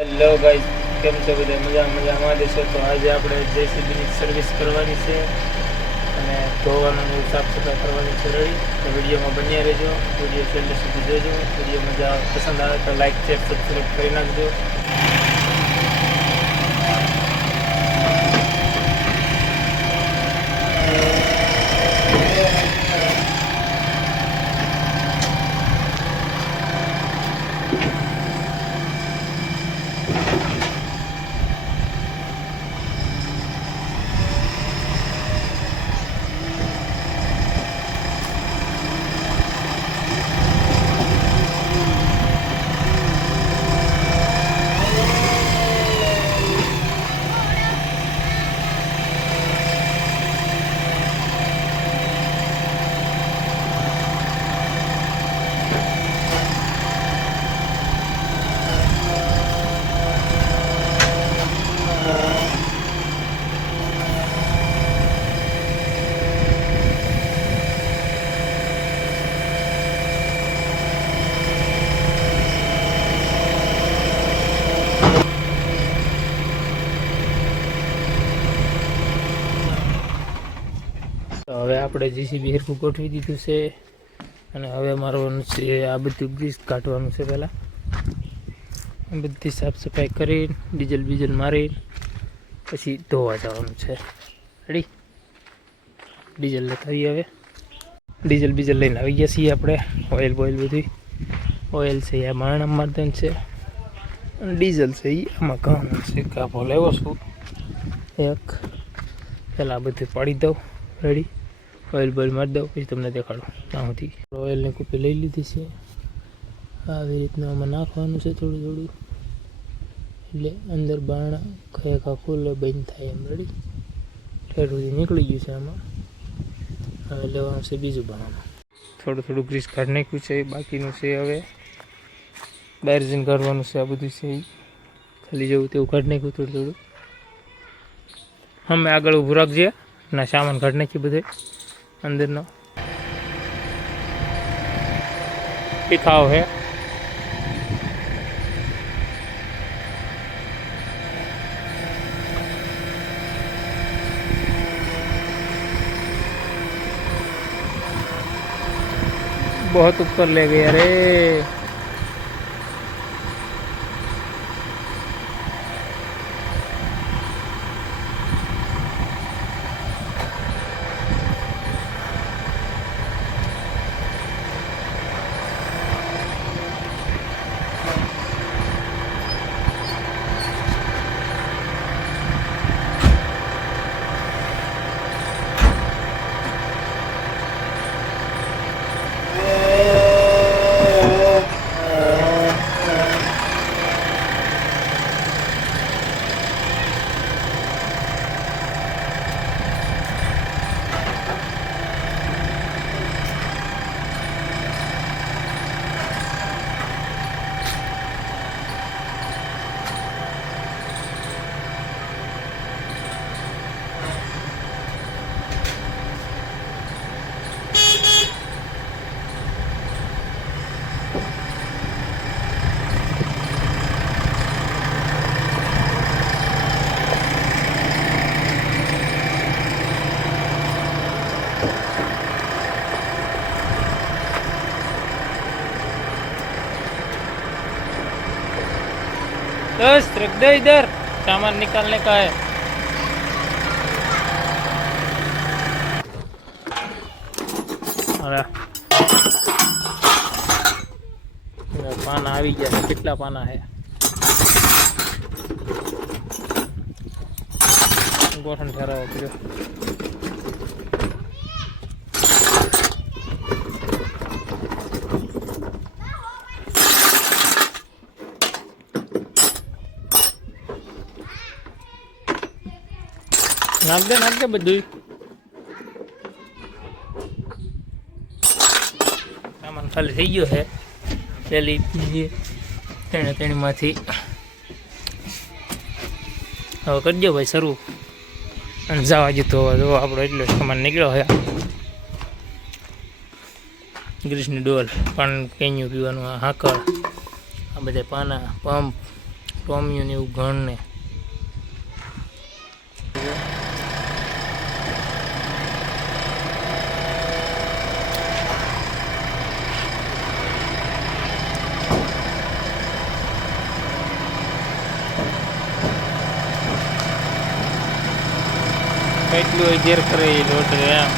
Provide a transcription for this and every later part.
Hello guys, કેમ છો બધા? મજામાં દેશો. તો આજે આપણે જેસીબીની સર્વિસ કરવાની છે અને ધોવાનું સાફ સફાઈ કરવાની છે. રેડી? તો વિડીયોમાં બન્યા રહેજો, વિડીયો છેલ્લે સુધી જોજો. વિડીયો મજા પસંદ આવે તો લાઈક શેર સબસ્ક્રાઈબ કરી નાખજો. તો હવે આપણે જેસીબી હરખું ગોઠવી દીધું છે અને હવે મારવાનું છે આ બધું ગ્રીસ કાઢવાનું છે. પહેલાં બધી સાફ સફાઈ કરી ડીઝલ મારી પછી ધોવા જવાનું છે. રેડી? ડીઝલ લખાવી. હવે ડીઝલ લઈને આવી ગયા છીએ આપણે. ઓઇલ બધું ઓઇલ છે એ માણા મારદન છે અને ડીઝલ છે એ આમાં ઘણું છે. કાપો લેવો છું એક. પહેલાં બધું પાડી દઉં. રેડી? ઓઇલ મારી દઉં પછી તમને દેખાડું. ત્યાંથી ઓઇલની કૂપી લઈ લીધી છે. આવી રીતના આમાં નાખવાનું છે થોડું એટલે અંદર બારણા ખરેખર ખુલ્લે બંધ થાય એમ. રેડી? ઠેરથી નીકળી ગયું છે આમાં. હવે લેવાનું છે બીજું બારણું. થોડું ગ્રીસ કાઢી નાખ્યું છે. બાકીનું છે હવે બહાર જઈને કાઢવાનું છે. આ બધું છે ખાલી જેવું તેવું કાઢી નાખ્યું થોડું. અમે આગળ ઊભું રાખજે ના સામાન કાઢી નાખી બધે અંદરનો પિખાવ है. बहुत ऊपर ले गया रे. बस रख दो इधर, सामान निकालने का है. पाना आ गया. कितना पाना है? गोठन ठहरा हो. નાખ દે બધું. સામાન ખાલી થઈ ગયો છે. પહેલી બીજી ત્રણેમાંથી હવે કરજો ભાઈ શરૂ. અને જવા જતો હવે આપણો એટલો સામાન નીકળ્યો છે. ગ્રીસની ડોલ, પણ કેન્યું પીવાનું, હાકર, આ બધા પાના, પંપ, ટોમિયું ને એવું ઘણ ને કેટલું ઘેર કરે એ લોટ એમ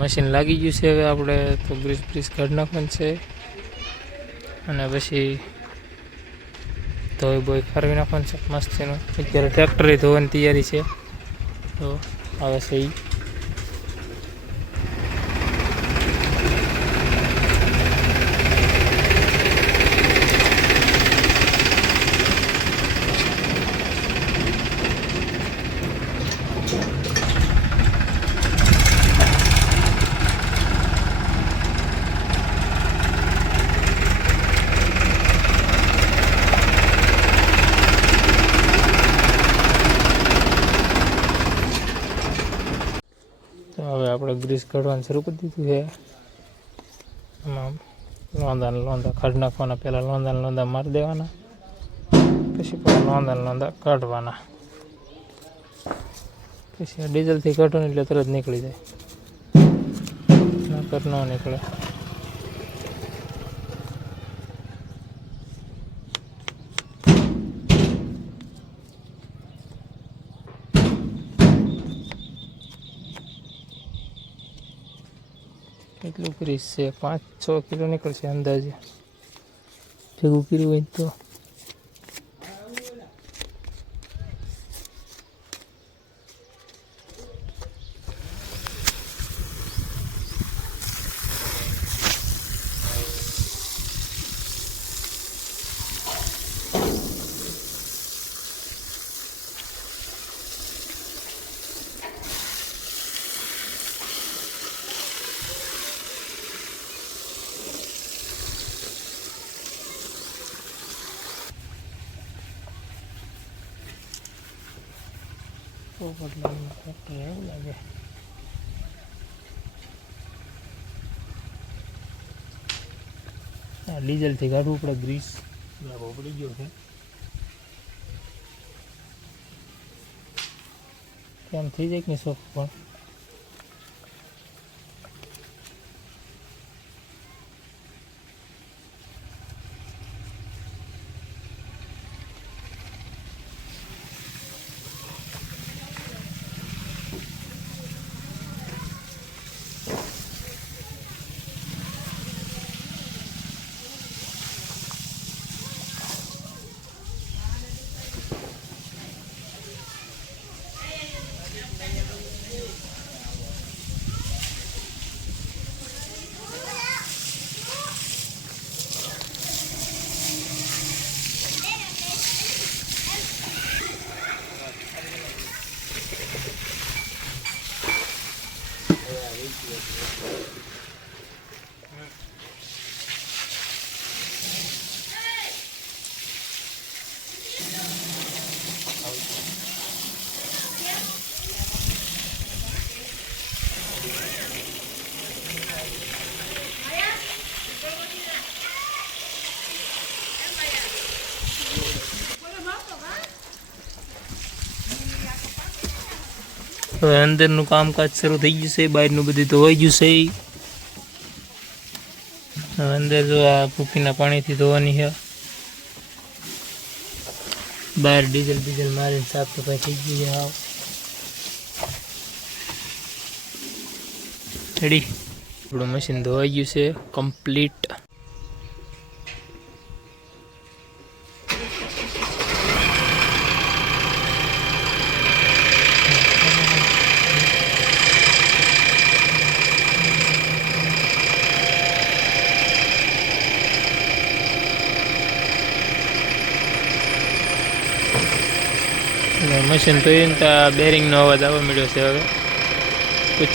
મશીન લાગી ગયું છે. હવે આપણે તો ગ્રીસ બ્રીસ કાઢી નાખવાનું છે અને પછી ધોઈ બોઈ ફરવી નાખવાનું છે મસ્તીનું. અત્યારે ટ્રેક્ટરે ધોવાની તૈયારી છે તો આવે છે એ હવે આપણે ગ્રીસ કાઢવાનું શરૂ કરી દીધું છે. આમાં લોંદા કાઢી નાખવાના. પહેલાં લોંદા મારી દેવાના, પછી લોંદા કાઢવાના. પછી ડીઝલથી કાઢવાનું એટલે તરત નીકળી જાય, નકર ન નીકળે. કેટલું ગ્રીસ છે? 5-6 કિલો નીકળશે અંદાજે, ભેગું કર્યું હોય તો. એવું લાગે. ડીઝલથી કાઢવું પડે ગ્રીસ, લાગવો પડી ગયો છે. કેમ થઈ જાય કે શોખ પણ હવે અંદરનું કામકાજ શરૂ થઈ ગયું છે, બહારનું બધું ધોવાઈ ગયું છે. હવે અંદર જો આ ભૂકીના પાણીથી ધોવાની છે. બહાર ડીઝલ મારીને સાફ સફાઈ થઈ ગઈ છે. હાવ રેડી. આપણું મશીન ધોવાઈ ગયું છે કમ્પ્લીટ. મશીન ધોઈને તો બેરિંગનો અવાજ આવવા મળ્યો છે. હવે કુછ